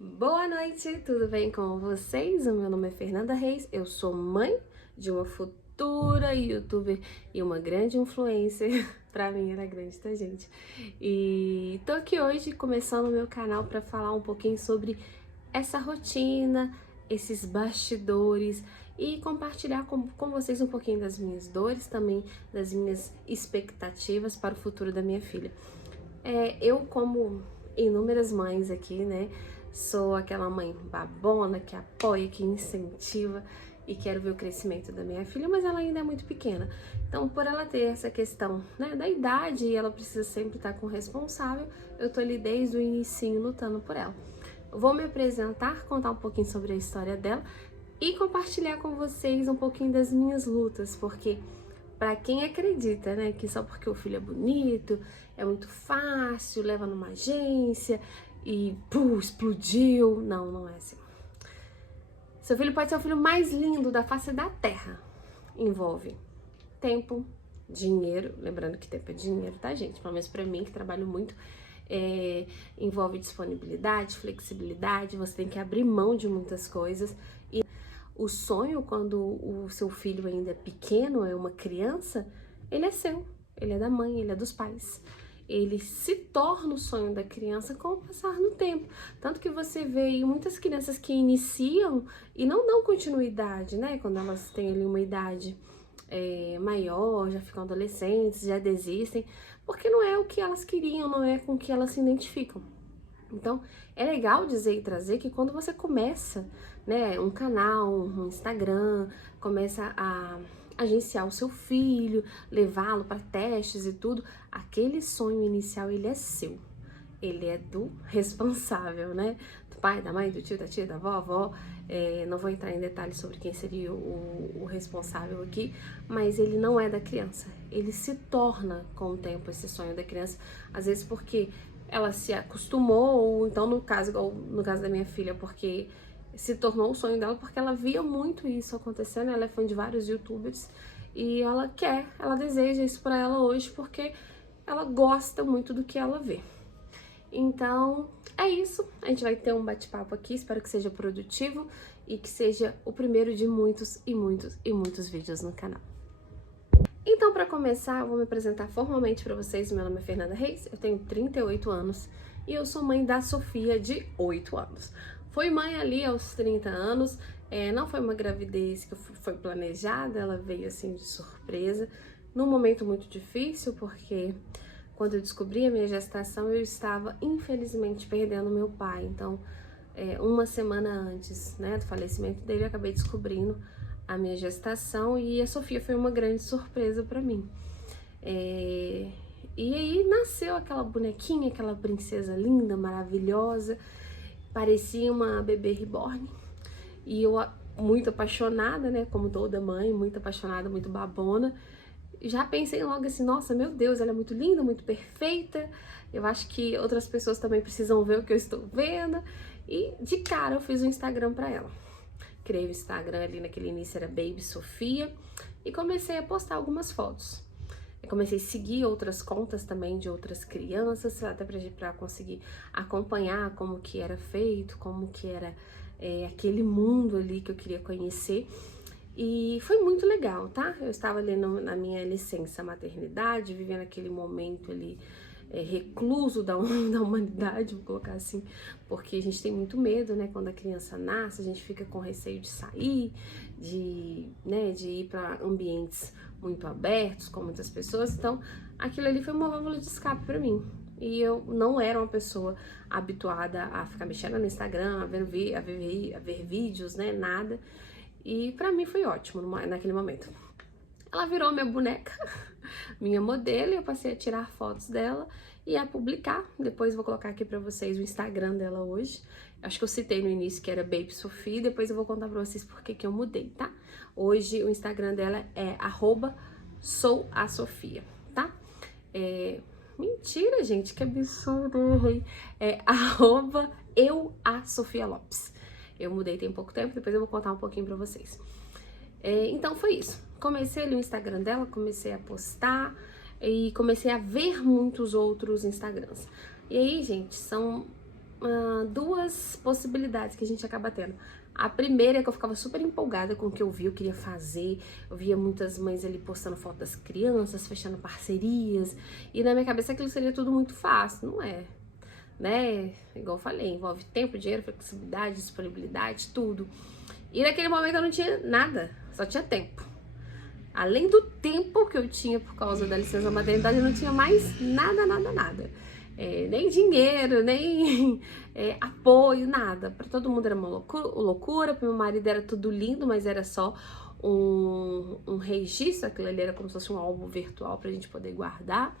Boa noite, tudo bem com vocês? O meu nome é Fernanda Reis, eu sou mãe de uma futura youtuber e uma grande influencer. Pra mim era grande, tá, gente? E tô aqui hoje começando o meu canal pra falar um pouquinho sobre essa rotina, esses bastidores e compartilhar com vocês um pouquinho das minhas dores, também das minhas expectativas para o futuro da minha filha. Eu, como inúmeras mães aqui, né, sou aquela mãe babona que apoia, que incentiva e quero ver o crescimento da minha filha, mas ela ainda é muito pequena. Então, por ela ter essa questão, né, da idade e ela precisa sempre estar com o responsável, eu tô ali desde o inicinho lutando por ela. Eu vou me apresentar, contar um pouquinho sobre a história dela e compartilhar com vocês um pouquinho das minhas lutas, porque para quem acredita, né, que só porque o filho é bonito, é muito fácil, leva numa agência e explodiu. Não, não é assim. Seu filho pode ser o filho mais lindo da face da terra. Envolve tempo, dinheiro, lembrando que tempo é dinheiro, tá, gente? Pelo menos pra mim, que trabalho muito, envolve disponibilidade, flexibilidade, você tem que abrir mão de muitas coisas. E o sonho, quando o seu filho ainda é pequeno, é uma criança, ele é seu, ele é da mãe, ele é dos pais. Ele se torna o sonho da criança com o passar no tempo. Tanto que você vê aí muitas crianças que iniciam e não dão continuidade, né? Quando elas têm ali uma idade maior, já ficam adolescentes, já desistem, porque não é o que elas queriam, não é com o que elas se identificam. Então, é legal dizer e trazer que quando você começa, né, um canal, um Instagram, começa a agenciar o seu filho, levá-lo para testes e tudo, aquele sonho inicial, ele é seu. Ele é do responsável, né? Do pai, da mãe, do tio, da tia, da avó. Não vou entrar em detalhes sobre quem seria o responsável aqui, mas ele não é da criança. Ele se torna, com o tempo, esse sonho da criança, às vezes porque ela se acostumou, ou então no caso da minha filha, porque se tornou o sonho dela, porque ela via muito isso acontecendo, ela é fã de vários youtubers, e ela deseja isso pra ela hoje, porque ela gosta muito do que ela vê. Então, é isso. A gente vai ter um bate-papo aqui, espero que seja produtivo e que seja o primeiro de muitos e muitos e muitos vídeos no canal. Então, para começar, eu vou me apresentar formalmente para vocês. Meu nome é Fernanda Reis, eu tenho 38 anos e eu sou mãe da Sofia, de 8 anos. Fui mãe ali aos 30 anos, não foi uma gravidez que foi planejada, ela veio assim de surpresa, num momento muito difícil, porque quando eu descobri a minha gestação, eu estava, infelizmente, perdendo meu pai. Então, uma semana antes, né, do falecimento dele, eu acabei descobrindo a minha gestação e a Sofia foi uma grande surpresa para mim. E aí nasceu aquela bonequinha, aquela princesa linda, maravilhosa, parecia uma bebê reborn. E eu, muito apaixonada, né, como toda mãe, muito apaixonada, muito babona, já pensei logo assim, nossa, meu Deus, ela é muito linda, muito perfeita, eu acho que outras pessoas também precisam ver o que eu estou vendo, e de cara eu fiz um Instagram pra ela. Criei o Instagram ali, naquele início era Baby Sofia, e comecei a postar algumas fotos. Eu comecei a seguir outras contas também de outras crianças, até pra conseguir acompanhar como que era feito, como que era aquele mundo ali que eu queria conhecer. E foi muito legal, tá? Eu estava ali na minha licença maternidade, vivendo aquele momento ali recluso da humanidade, vou colocar assim, porque a gente tem muito medo, né? Quando a criança nasce, a gente fica com receio de sair, de ir para ambientes muito abertos, com muitas pessoas. Então, aquilo ali foi uma válvula de escape para mim. E eu não era uma pessoa habituada a ficar mexendo no Instagram, a ver vídeos, né? Nada. E pra mim foi ótimo naquele momento. Ela virou minha boneca, minha modelo, e eu passei a tirar fotos dela e a publicar. Depois vou colocar aqui pra vocês o Instagram dela hoje. Acho que eu citei no início que era Baby Sofia, depois eu vou contar pra vocês por que eu mudei, tá? Hoje o Instagram dela é @souasofia, tá? Mentira, gente, que absurdo, eu errei. É @euassofialopes. Eu mudei tem pouco tempo, depois eu vou contar um pouquinho pra vocês. Então foi isso. Comecei ali o Instagram dela, comecei a postar e comecei a ver muitos outros Instagrams. E aí, gente, são duas possibilidades que a gente acaba tendo. A primeira é que eu ficava super empolgada com o que eu via, eu queria fazer. Eu via muitas mães ali postando foto das crianças, fechando parcerias. E na minha cabeça aquilo seria tudo muito fácil. Não é, né? Igual eu falei, envolve tempo, dinheiro, flexibilidade, disponibilidade, tudo. E naquele momento eu não tinha nada, só tinha tempo. Além do tempo que eu tinha por causa da licença maternidade, eu não tinha mais nada. Nem dinheiro, nem apoio, nada. Para todo mundo era uma loucura, para meu marido era tudo lindo, mas era só um registro, aquilo ali era como se fosse um álbum virtual pra gente poder guardar.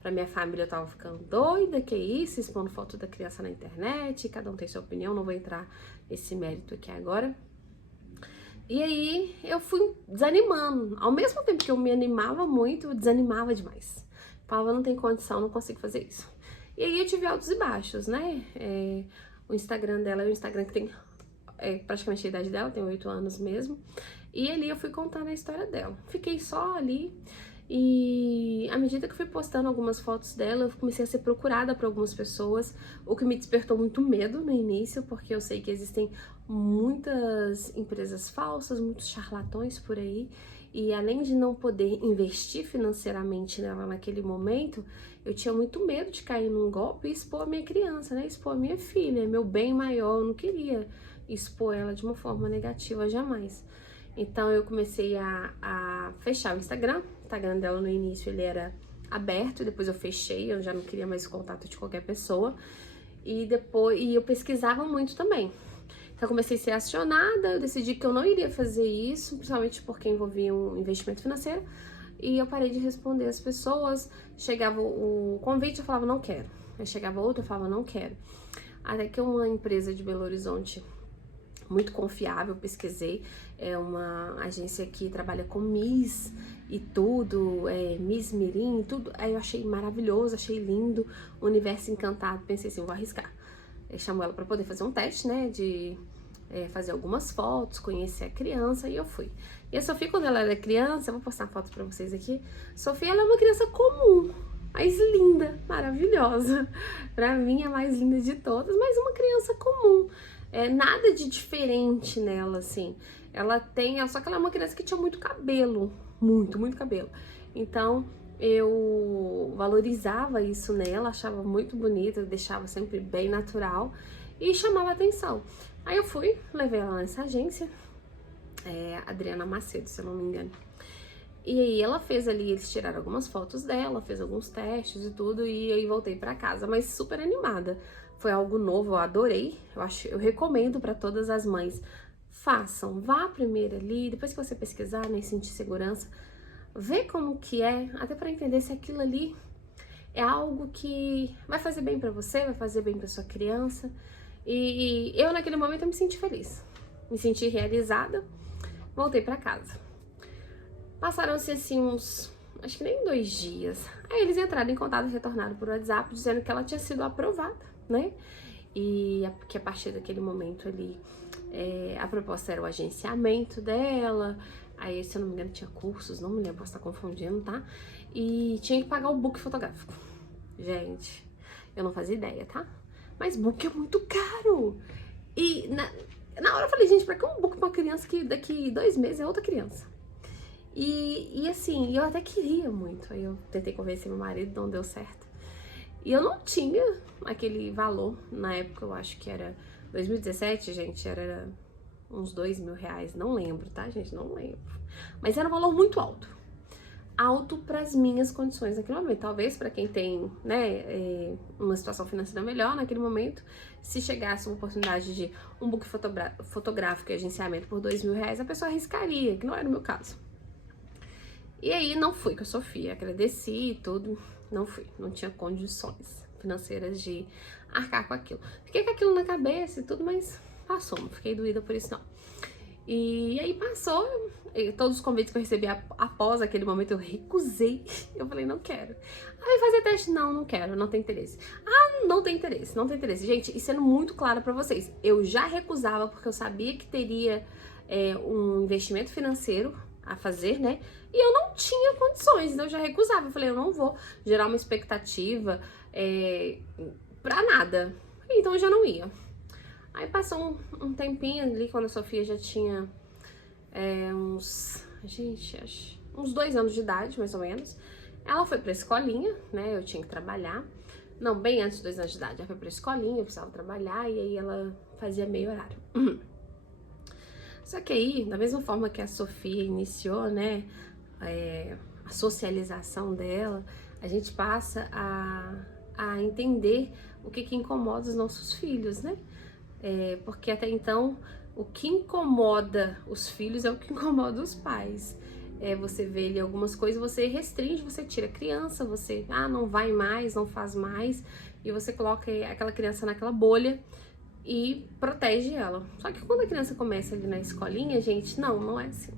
Pra minha família eu tava ficando doida, que isso, expondo foto da criança na internet, cada um tem sua opinião, não vou entrar nesse mérito aqui agora. E aí eu fui desanimando, ao mesmo tempo que eu me animava muito, eu desanimava demais. Falava, não tem condição, não consigo fazer isso. E aí eu tive altos e baixos, né? O Instagram dela é um Instagram que tem praticamente a idade dela, tem 8 anos mesmo. E ali eu fui contando a história dela. Fiquei só ali e à medida que eu fui postando algumas fotos dela, eu comecei a ser procurada por algumas pessoas, o que me despertou muito medo no início, porque eu sei que existem muitas empresas falsas, muitos charlatões por aí. E além de não poder investir financeiramente nela naquele momento, eu tinha muito medo de cair num golpe e expor a minha criança, né? Expor a minha filha, meu bem maior. Eu não queria expor ela de uma forma negativa jamais. Então eu comecei a fechar o Instagram. O Instagram dela no início ele era aberto, depois eu fechei, eu já não queria mais contato de qualquer pessoa. E eu pesquisava muito também. Então eu comecei a ser acionada, eu decidi que eu não iria fazer isso, principalmente porque envolvia um investimento financeiro, e eu parei de responder as pessoas. Chegava o convite, eu falava não quero. Aí chegava outro, eu falava não quero. Até que uma empresa de Belo Horizonte, muito confiável, pesquisei, é uma agência que trabalha com Miss e tudo, Miss Mirim e tudo. Aí eu achei maravilhoso, achei lindo, Universo Encantado, pensei assim, vou arriscar. Chamou ela para poder fazer um teste, né, de fazer algumas fotos, conhecer a criança, e eu fui. E a Sofia, quando ela era criança, eu vou postar uma foto para vocês aqui, Sofia, ela é uma criança comum, mas linda, maravilhosa, pra mim a mais linda de todas, mas uma criança comum, nada de diferente nela, assim. Só que ela é uma criança que tinha muito cabelo, muito cabelo, então eu valorizava isso nela, achava muito bonita, deixava sempre bem natural e chamava atenção. Aí eu fui, levei ela nessa agência, Adriana Macedo, se eu não me engano. E aí ela fez ali, eles tiraram algumas fotos dela, fez alguns testes e tudo, e aí voltei pra casa, mas super animada. Foi algo novo, eu adorei, eu recomendo pra todas as mães. Façam, vá primeiro ali, depois que você pesquisar, né, sentir segurança, vê como que é, até para entender se aquilo ali é algo que vai fazer bem para você, vai fazer bem para sua criança. E eu naquele momento eu me senti feliz, me senti realizada, voltei para casa. Passaram-se assim acho que nem 2 dias. Aí eles entraram em contato, retornaram por WhatsApp, dizendo que ela tinha sido aprovada, né? E que a partir daquele momento ali, a proposta era o agenciamento dela. Aí, se eu não me engano, tinha cursos, não me lembro, posso estar confundindo, tá? E tinha que pagar o book fotográfico. Gente, eu não fazia ideia, tá? Mas book é muito caro. E na hora eu falei, gente, pra que um book pra uma criança que daqui 2 meses é outra criança? E assim, eu até queria muito. Aí eu tentei convencer meu marido, não deu certo. E eu não tinha aquele valor. Na época, eu acho que era 2017, gente, era uns R$2.000, não lembro, tá, gente? Não lembro. Mas era um valor muito alto. Alto para as minhas condições naquele momento. Talvez para quem tem, né, uma situação financeira melhor naquele momento, se chegasse uma oportunidade de um book fotográfico e agenciamento por R$2.000, a pessoa arriscaria, que não era o meu caso. E aí não fui com a Sofia, agradeci e tudo, não fui, não tinha condições financeiras de arcar com aquilo. Fiquei com aquilo na cabeça e tudo, mas passou, não fiquei doída por isso não. E aí passou, todos os convites que eu recebi após aquele momento eu recusei, eu falei, não quero. Aí fazer teste, não quero, não tem interesse. Ah, não tem interesse. Gente, e sendo muito claro pra vocês, eu já recusava porque eu sabia que teria um investimento financeiro a fazer, né? E eu não tinha condições, então eu já recusava. Eu falei, eu não vou gerar uma expectativa pra nada. então eu já não ia. Aí passou um tempinho ali, quando a Sofia já tinha uns 2 anos de idade, mais ou menos. Ela foi pra escolinha, né, eu tinha que trabalhar. Não, bem antes de 2 anos de idade, ela foi pra escolinha, eu precisava trabalhar, e aí ela fazia meio horário. Só que aí, da mesma forma que a Sofia iniciou, né, a socialização dela, a gente passa a entender o que incomoda os nossos filhos, né? Porque até então, o que incomoda os filhos é o que incomoda os pais. Você vê ali algumas coisas, você restringe, você tira a criança, você não vai mais, não faz mais, e você coloca aquela criança naquela bolha e protege ela. Só que quando a criança começa ali na escolinha, gente, não é assim.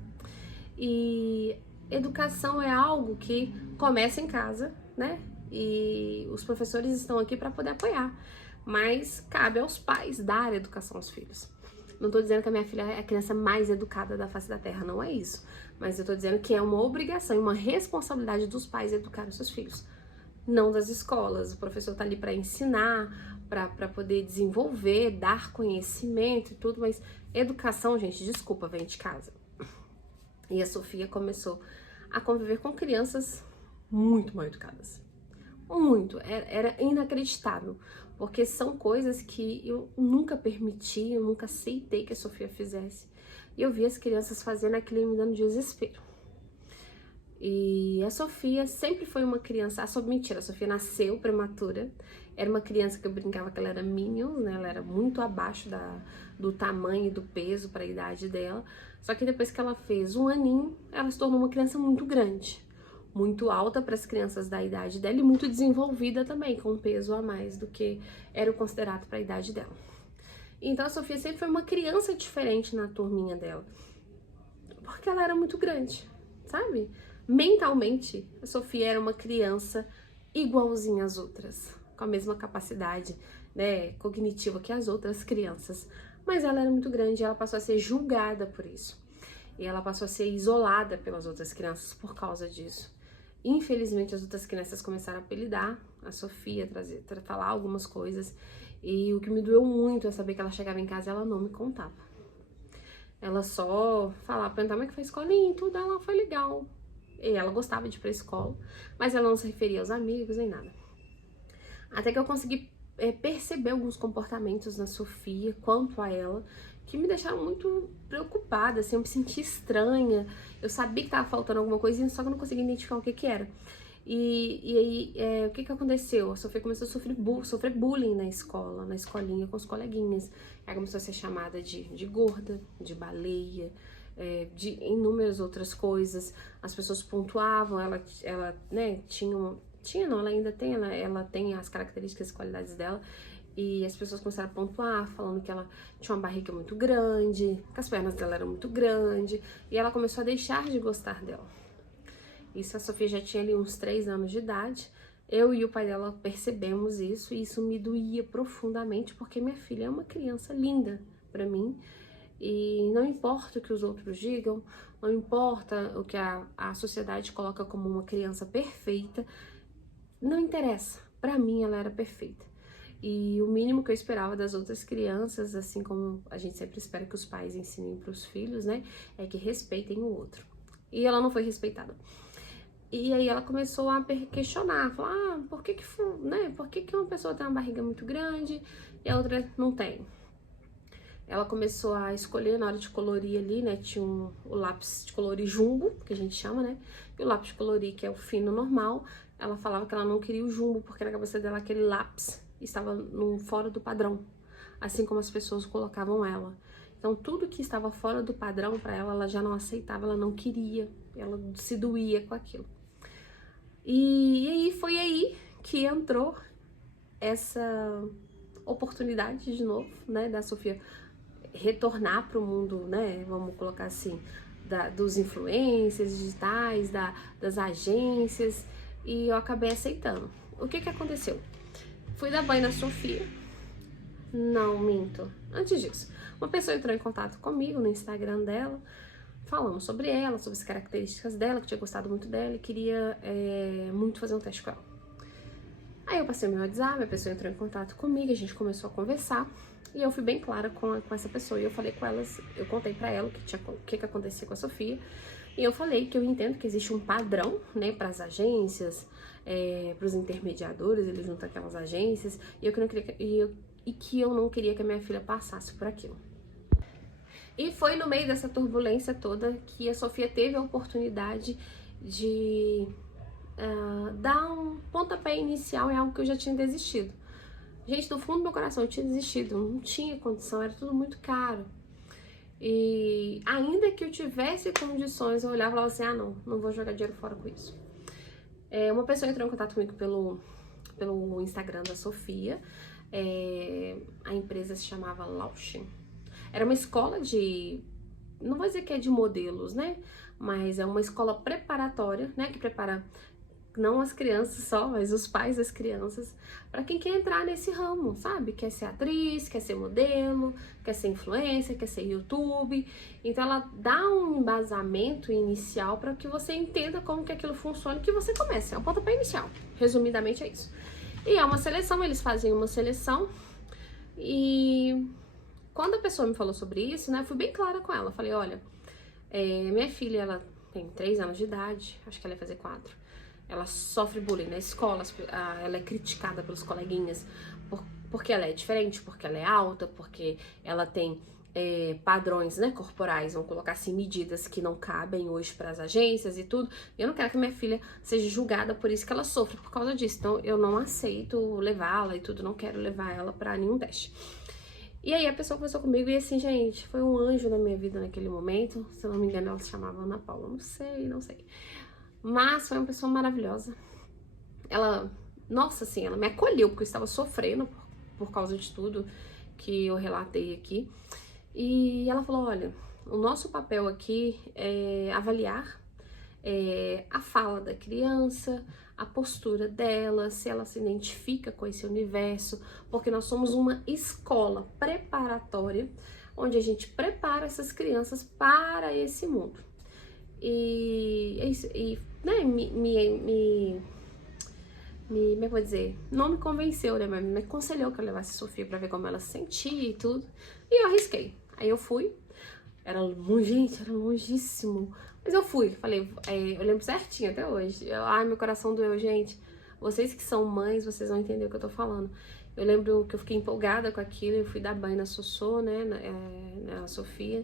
E educação é algo que começa em casa, né? E os professores estão aqui para poder apoiar, mas cabe aos pais dar educação aos filhos. Não tô dizendo que a minha filha é a criança mais educada da face da terra, não é isso. Mas eu tô dizendo que é uma obrigação e uma responsabilidade dos pais educar os seus filhos, não das escolas. O professor tá ali para ensinar, para poder desenvolver, dar conhecimento e tudo, mas educação, gente, desculpa, vem de casa. E a Sofia começou a conviver com crianças muito mal educadas. Muito, era inacreditável, porque são coisas que eu nunca permiti, eu nunca aceitei que a Sofia fizesse. E eu vi as crianças fazendo aquilo me dando desespero. E a Sofia sempre foi uma criança, mentira, a Sofia nasceu prematura, era uma criança que eu brincava que ela era Minions, né? Ela era muito abaixo do tamanho e do peso para a idade dela, só que depois que ela fez 1 aninho, ela se tornou uma criança muito grande, muito alta para as crianças da idade dela e muito desenvolvida também, com um peso a mais do que era o considerado para a idade dela. Então a Sofia sempre foi uma criança diferente na turminha dela, porque ela era muito grande, sabe? Mentalmente, a Sofia era uma criança igualzinha às outras, com a mesma capacidade, né, cognitiva que as outras crianças, mas ela era muito grande e ela passou a ser julgada por isso. E ela passou a ser isolada pelas outras crianças por causa disso. Infelizmente, as outras crianças começaram a apelidar a Sofia, falar algumas coisas, e o que me doeu muito é saber que ela chegava em casa e ela não me contava. Ela só falava, perguntava como é que foi a escolinha e tudo, ela foi legal. E ela gostava de ir pra escola, mas ela não se referia aos amigos nem nada. Até que eu consegui perceber alguns comportamentos na Sofia, quanto a ela, que me deixaram muito preocupada, assim, eu me senti estranha, eu sabia que tava faltando alguma coisa, só que eu não conseguia identificar o que era. E aí, o que aconteceu? A Sofia começou a sofrer bullying na escola, na escolinha com os coleguinhas. Ela começou a ser chamada de gorda, de baleia, de inúmeras outras coisas. As pessoas pontuavam, ela né, ela ainda tem, ela tem as características e qualidades dela, e as pessoas começaram a pontuar, falando que ela tinha uma barriga muito grande, que as pernas dela eram muito grandes, e ela começou a deixar de gostar dela. Isso, a Sofia já tinha ali uns 3 anos de idade. Eu e o pai dela percebemos isso, e isso me doía profundamente, porque minha filha é uma criança linda pra mim, e não importa o que os outros digam, não importa o que a sociedade coloca como uma criança perfeita, não interessa, pra mim ela era perfeita. E o mínimo que eu esperava das outras crianças, assim como a gente sempre espera que os pais ensinem pros filhos, né, é que respeitem o outro. E ela não foi respeitada. E aí ela começou a questionar, falar, por que uma pessoa tem uma barriga muito grande e a outra não tem? Ela começou a escolher na hora de colorir ali, né, tinha o lápis de colorir jumbo, que a gente chama, né, e o lápis de colorir, que é o fino normal. Ela falava que ela não queria o jumbo, porque na cabeça dela aquele lápis estava fora do padrão, assim como as pessoas colocavam ela. Então tudo que estava fora do padrão para ela, ela já não aceitava, ela não queria, ela se doía com aquilo. E aí foi aí que entrou essa oportunidade de novo, né, da Sofia retornar para o mundo, né, vamos colocar assim, dos influencers digitais, das agências, e eu acabei aceitando. O que aconteceu? Fui dar banho na Sofia. Não, minto. Antes disso, uma pessoa entrou em contato comigo no Instagram dela, falamos sobre ela, sobre as características dela, que tinha gostado muito dela e queria muito fazer um teste com ela. Aí eu passei o meu WhatsApp, a pessoa entrou em contato comigo, a gente começou a conversar. E eu fui bem clara com essa pessoa. E eu falei com elas, eu contei pra ela o que acontecia com a Sofia. E eu falei que eu entendo que existe um padrão, né, para as agências, para os intermediadores, eles juntam aquelas agências, e que eu não queria que a minha filha passasse por aquilo. E foi no meio dessa turbulência toda que a Sofia teve a oportunidade de dar um pontapé inicial em algo que eu já tinha desistido. Gente, do fundo do meu coração eu tinha desistido, não tinha condição, era tudo muito caro. E ainda que eu tivesse condições, eu olhava e falava assim, não vou jogar dinheiro fora com isso. Uma pessoa entrou em contato comigo pelo Instagram da Sofia, a empresa se chamava Launching. Era uma escola não vou dizer que é de modelos, né? Mas é uma escola preparatória, né? Que prepara não as crianças só, mas os pais das crianças, para quem quer entrar nesse ramo, sabe? Quer ser atriz, quer ser modelo, quer ser influencer, quer ser YouTube. Então ela dá um embasamento inicial para que você entenda como que aquilo funciona e que você comece. É o pontapé inicial. Resumidamente é isso. E é uma seleção, eles fazem uma seleção. E quando a pessoa me falou sobre isso, né, eu fui bem clara com ela. Falei, olha, minha filha, ela tem 3 anos de idade, acho que ela ia fazer 4. Ela sofre bullying na escola, ela é criticada pelos coleguinhas porque ela é diferente, porque ela é alta, porque ela tem padrões, né, corporais, vamos colocar assim, medidas que não cabem hoje para as agências e tudo. Eu não quero que minha filha seja julgada por isso que ela sofre por causa disso. Então eu não aceito levá-la e tudo, não quero levar ela para nenhum teste. E aí a pessoa conversou comigo e assim, gente, foi um anjo na minha vida naquele momento. Se eu não me engano, ela se chamava Ana Paula, não sei. Mas foi uma pessoa maravilhosa. Ela, nossa, assim, ela me acolheu, porque eu estava sofrendo por causa de tudo que eu relatei aqui. E ela falou, olha, o nosso papel aqui é avaliar a fala da criança, a postura dela, se ela se identifica com esse universo, porque nós somos uma escola preparatória, onde a gente prepara essas crianças para esse mundo. Né, como é que eu vou dizer? Não me convenceu, né? Mas me aconselhou que eu levasse a Sofia pra ver como ela se sentia e tudo. E eu arrisquei. Aí eu fui. Gente, era longíssimo. Mas eu fui. Falei, eu lembro certinho até hoje. Meu coração doeu, gente. Vocês que são mães, vocês vão entender o que eu tô falando. Eu lembro que eu fiquei empolgada com aquilo. Eu fui dar banho na Sossô, né? Na Sofia.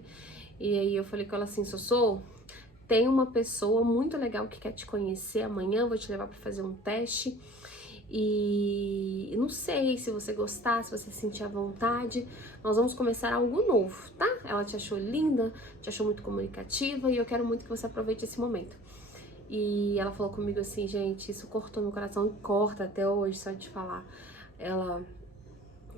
E aí eu falei com ela assim, Sossô, tem uma pessoa muito legal que quer te conhecer amanhã, vou te levar para fazer um teste. E não sei se você gostar, se você sentir à vontade, nós vamos começar algo novo, tá? Ela te achou linda, te achou muito comunicativa e eu quero muito que você aproveite esse momento. E ela falou comigo assim, gente, isso cortou meu coração, corta até hoje, só de falar. Ela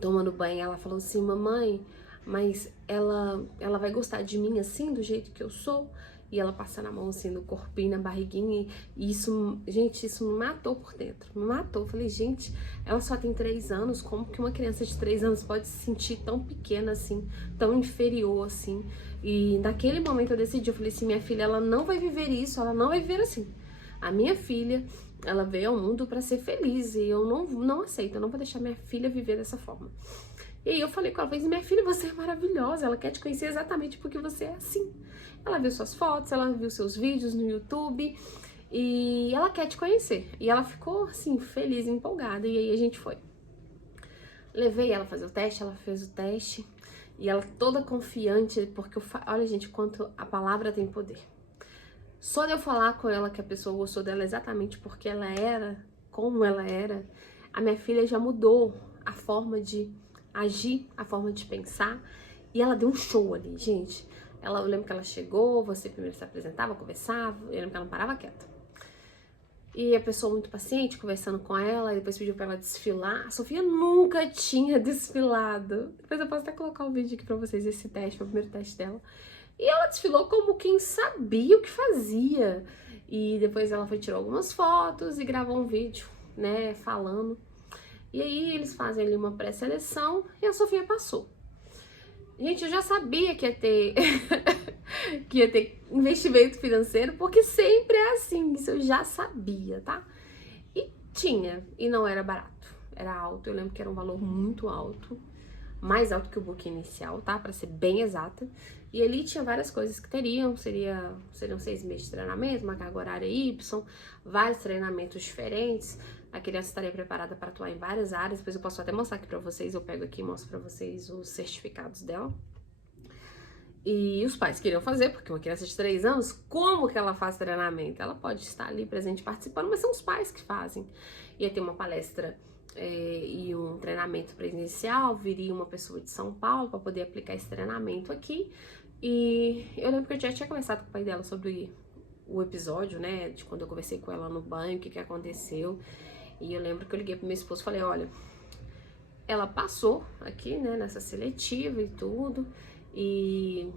tomando banho, ela falou assim, mamãe, mas ela vai gostar de mim assim, do jeito que eu sou? E ela passando a mão assim no corpinho, na barriguinha, e isso, gente, isso me matou por dentro, me matou. Eu falei, gente, ela só tem 3 anos, como que uma criança de 3 anos pode se sentir tão pequena assim, tão inferior assim? E naquele momento eu decidi, eu falei assim, minha filha, ela não vai viver isso, ela não vai viver assim. A minha filha, ela veio ao mundo para ser feliz e eu não aceito, eu não vou deixar minha filha viver dessa forma. E aí eu falei com ela, minha filha, você é maravilhosa, ela quer te conhecer exatamente porque você é assim. Ela viu suas fotos, ela viu seus vídeos no YouTube e ela quer te conhecer. E ela ficou, assim, feliz, empolgada. E aí a gente foi. Levei ela fazer o teste, ela fez o teste. E ela toda confiante, porque olha, gente, quanto a palavra tem poder. Só de eu falar com ela que a pessoa gostou dela exatamente porque ela era, como ela era, a minha filha já mudou a forma de agir, a forma de pensar. E ela deu um show ali, gente. Eu lembro que ela chegou, você primeiro se apresentava, conversava, eu lembro que ela não parava quieta. E a pessoa muito paciente, conversando com ela, e depois pediu pra ela desfilar. A Sofia nunca tinha desfilado. Depois eu posso até colocar um vídeo aqui pra vocês, esse teste, foi o primeiro teste dela. E ela desfilou como quem sabia o que fazia. E depois ela tirou algumas fotos e gravou um vídeo, né, falando. E aí eles fazem ali uma pré-seleção e a Sofia passou. Gente, eu já sabia que ia ter que ia ter investimento financeiro, porque sempre é assim, isso eu já sabia, tá? E tinha, e não era barato. era alto, eu lembro que era um valor muito alto, mais alto que o book inicial, tá? Pra ser bem exata. E ali tinha várias coisas que seriam 6 meses de treinamento, uma carga horária Y, vários treinamentos diferentes. A criança estaria preparada para atuar em várias áreas. Depois eu posso até mostrar aqui pra vocês, eu pego aqui e mostro pra vocês os certificados dela. E os pais queriam fazer, porque uma criança de 3 anos, como que ela faz treinamento? Ela pode estar ali presente participando, mas são os pais que fazem. Ia ter uma palestra e um treinamento presencial, viria uma pessoa de São Paulo para poder aplicar esse treinamento aqui. E eu lembro que eu já tinha conversado com o pai dela sobre o episódio, né, de quando eu conversei com ela no banho, o que aconteceu. E eu lembro que eu liguei pro meu esposo e falei, olha, ela passou aqui, né, nessa seletiva e tudo, e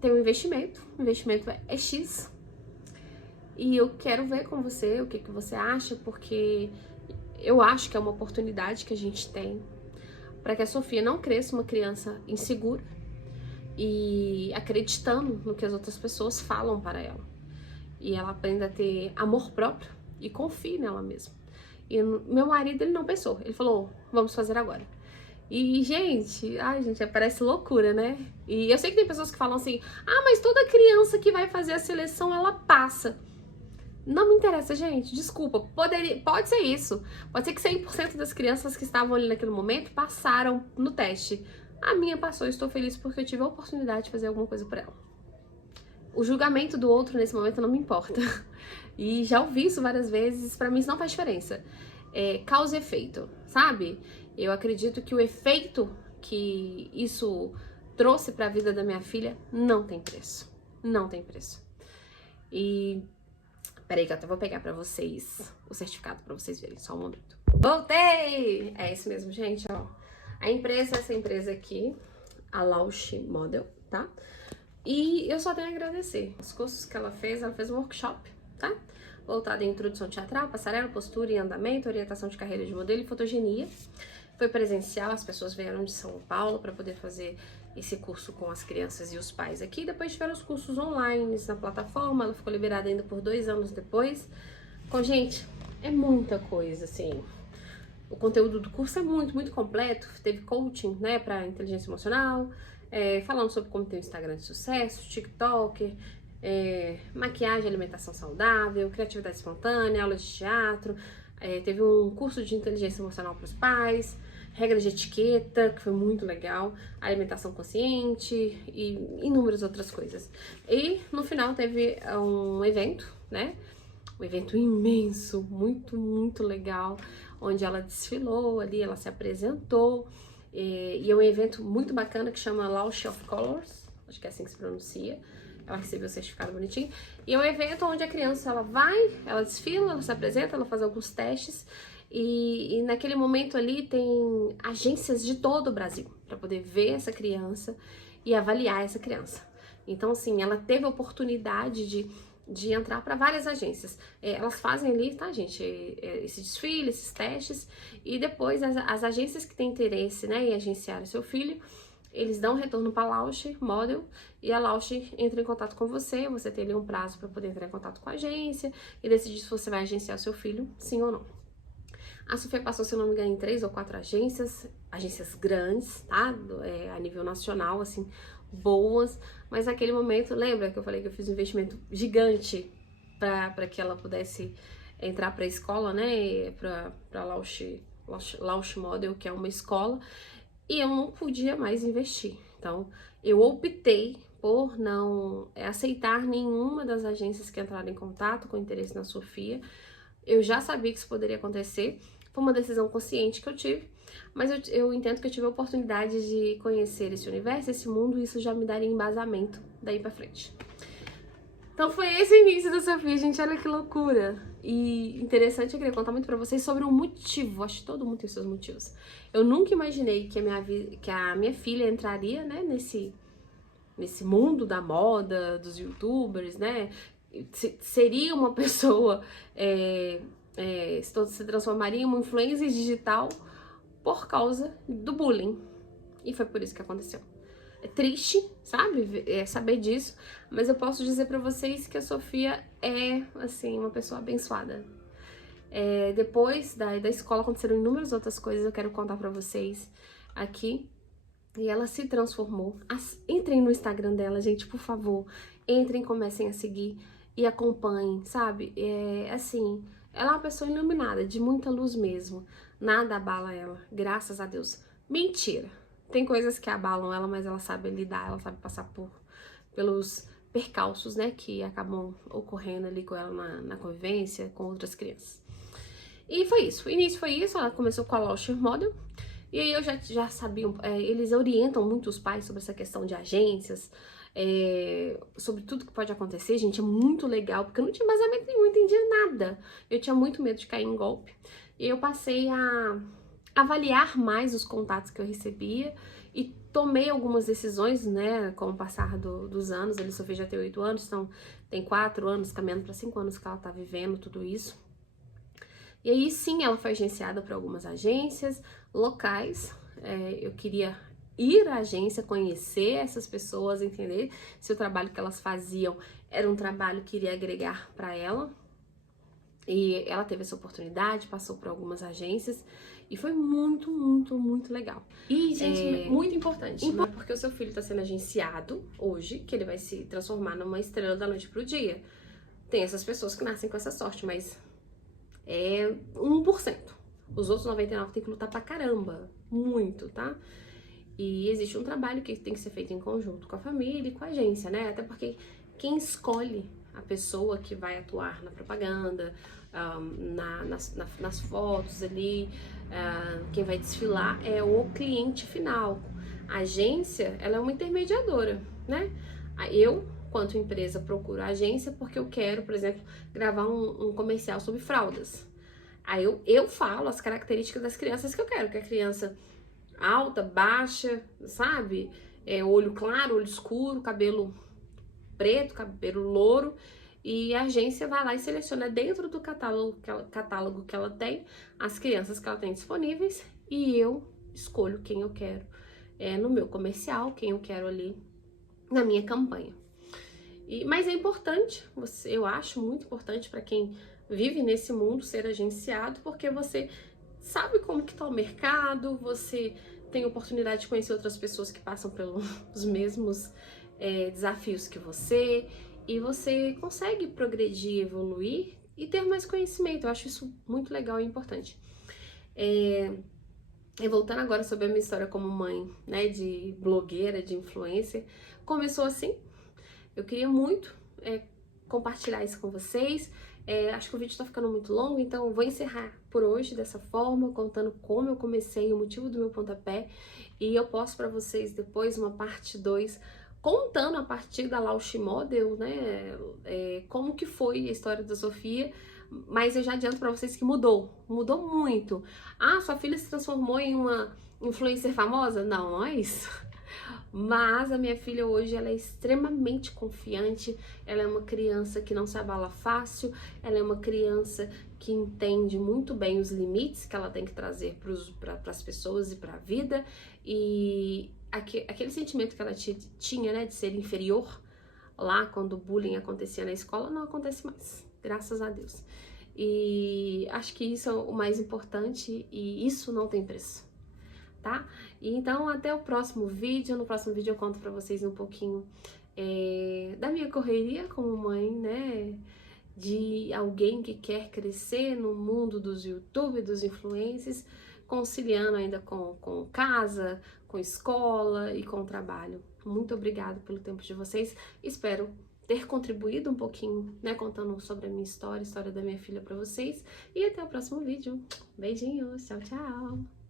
tem um investimento, o investimento é X, e eu quero ver com você o que você acha, porque eu acho que é uma oportunidade que a gente tem para que a Sofia não cresça uma criança insegura e acreditando no que as outras pessoas falam para ela, e ela aprenda a ter amor próprio e confie nela mesma. E meu marido, ele não pensou, ele falou, vamos fazer agora. E, gente, parece loucura, né? E eu sei que tem pessoas que falam assim, mas toda criança que vai fazer a seleção, ela passa. Não me interessa, gente, desculpa, pode ser isso. Pode ser que 100% das crianças que estavam ali naquele momento passaram no teste. A minha passou, estou feliz porque eu tive a oportunidade de fazer alguma coisa por ela. O julgamento do outro nesse momento não me importa. E já ouvi isso várias vezes, pra mim isso não faz diferença. Causa e efeito, sabe? Eu acredito que o efeito que isso trouxe pra vida da minha filha não tem preço. Não tem preço. E peraí que eu até vou pegar pra vocês o certificado pra vocês verem, só um momento. Voltei! É isso mesmo, gente, ó. Essa empresa aqui, a Lausch Model, tá? E eu só tenho a agradecer. Os cursos que ela fez um workshop, tá? Voltado em introdução teatral, passarela, postura e andamento, orientação de carreira de modelo e fotogenia. Foi presencial, as pessoas vieram de São Paulo para poder fazer esse curso com as crianças e os pais aqui. Depois tiveram os cursos online na plataforma, ela ficou liberada ainda por 2 anos depois. Gente, é muita coisa, assim. O conteúdo do curso é muito completo. Teve coaching, né, para inteligência emocional, falando sobre como ter um Instagram de sucesso, TikTok, maquiagem, alimentação saudável, criatividade espontânea, aula de teatro, teve um curso de inteligência emocional para os pais, regras de etiqueta, que foi muito legal, alimentação consciente e inúmeras outras coisas. E no final teve um evento, né? Um evento imenso, muito legal, onde ela desfilou ali, ela se apresentou, e é um evento muito bacana que chama Lausch of Colors, acho que é assim que se pronuncia. Ela recebeu o certificado bonitinho. E é um evento onde a criança, ela desfila, ela se apresenta, ela faz alguns testes. E naquele momento ali tem agências de todo o Brasil para poder ver essa criança e avaliar essa criança. Então, assim, ela teve a oportunidade de entrar para várias agências. Elas fazem ali, tá, gente, esse desfile, esses testes. E depois as agências que têm interesse, né, em agenciar o seu filho, eles dão um retorno para a Lausch Model e a Lausch entra em contato com você. Você tem ali um prazo para poder entrar em contato com a agência e decidir se você vai agenciar o seu filho, sim ou não. A Sofia passou, se eu não me engano, em 3 ou 4 agências grandes, tá? A nível nacional, assim, boas. Mas naquele momento, lembra que eu falei que eu fiz um investimento gigante para que ela pudesse entrar para a escola, né? Para Lausch Model, que é uma escola. E eu não podia mais investir. Então, eu optei por não aceitar nenhuma das agências que entraram em contato com interesse na Sofia. Eu já sabia que isso poderia acontecer. Foi uma decisão consciente que eu tive. Mas eu entendo que eu tive a oportunidade de conhecer esse universo, esse mundo, e isso já me daria embasamento daí pra frente. Então foi esse o início da Sofia, gente, olha que loucura. E interessante, eu queria contar muito pra vocês sobre um motivo, acho que todo mundo tem seus motivos. Eu nunca imaginei que a minha filha entraria, né, nesse mundo da moda, dos youtubers, né, seria uma pessoa, se transformaria em uma influencer digital por causa do bullying. E foi por isso que aconteceu. É triste, sabe, saber disso, mas eu posso dizer pra vocês que a Sofia é, assim, uma pessoa abençoada. Depois da escola aconteceram inúmeras outras coisas, eu quero contar pra vocês aqui. E ela se transformou. Entrem no Instagram dela, gente, por favor. Entrem, comecem a seguir e acompanhem, sabe? Assim, ela é uma pessoa iluminada, de muita luz mesmo. Nada abala ela, graças a Deus. Mentira! Tem coisas que abalam ela, mas ela sabe lidar, ela sabe passar pelos percalços, né, que acabam ocorrendo ali com ela na convivência com outras crianças. E foi isso, o início foi isso, ela começou com a Launcher Model, e aí eu já sabia, eles orientam muito os pais sobre essa questão de agências, sobre tudo que pode acontecer, gente, é muito legal, porque eu não tinha embasamento nenhum, não entendia nada, eu tinha muito medo de cair em golpe, e eu passei a avaliar mais os contatos que eu recebia, e tomei algumas decisões, né, com o passar dos anos. A Sofia já tem 8 anos, então tem 4 anos, caminhando para 5 anos que ela tá vivendo tudo isso. E aí sim, ela foi agenciada para algumas agências locais. Eu queria ir à agência, conhecer essas pessoas, entender se o trabalho que elas faziam era um trabalho que iria agregar para ela. E ela teve essa oportunidade, passou por algumas agências e foi muito, muito, muito legal. E, gente, muito importante, né? Porque o seu filho está sendo agenciado hoje, que ele vai se transformar numa estrela da noite pro dia. Tem essas pessoas que nascem com essa sorte, mas é 1%. Os outros 99% tem que lutar pra caramba, muito, tá? E existe um trabalho que tem que ser feito em conjunto com a família e com a agência, né? Até porque quem escolhe a pessoa que vai atuar na propaganda, nas fotos ali, quem vai desfilar é o cliente final. A agência, ela é uma intermediadora, né? Eu, quanto empresa, procuro a agência porque eu quero, por exemplo, gravar um comercial sobre fraldas. Aí eu falo as características das crianças que eu quero, que a criança alta, baixa, sabe? Olho claro, olho escuro, cabelo preto, cabelo louro, e a agência vai lá e seleciona dentro do catálogo que ela tem, as crianças que ela tem disponíveis, e eu escolho quem eu quero no meu comercial, quem eu quero ali na minha campanha. Mas é importante, eu acho muito importante para quem vive nesse mundo ser agenciado, porque você sabe como que tá o mercado, você tem oportunidade de conhecer outras pessoas que passam pelos mesmos desafios que você, e você consegue progredir, evoluir e ter mais conhecimento. Eu acho isso muito legal e importante. E voltando agora sobre a minha história como mãe, né, de blogueira, de influencer, começou assim. Eu queria muito compartilhar isso com vocês. Acho que o vídeo tá ficando muito longo, então eu vou encerrar por hoje dessa forma, contando como eu comecei, o motivo do meu pontapé, e eu posto para vocês depois uma parte 2, contando a partir da Launcher Model, né, como que foi a história da Sofia, mas eu já adianto para vocês que mudou muito. Ah, sua filha se transformou em uma influencer famosa? Não, não é isso. Mas a minha filha hoje, ela é extremamente confiante, ela é uma criança que não se abala fácil, ela é uma criança que entende muito bem os limites que ela tem que trazer para as pessoas e para a vida, e aquele sentimento que ela tinha, né, de ser inferior, lá quando o bullying acontecia na escola, não acontece mais, graças a Deus. E acho que isso é o mais importante, e isso não tem preço. Tá? E então até o próximo vídeo. No próximo vídeo eu conto pra vocês um pouquinho da minha correria como mãe, né? De alguém que quer crescer no mundo dos YouTube, dos influencers, conciliando ainda com casa, com escola e com trabalho. Muito obrigada pelo tempo de vocês. Espero ter contribuído um pouquinho, né, contando sobre a minha história, a história da minha filha pra vocês. E até o próximo vídeo. Beijinhos, tchau, tchau!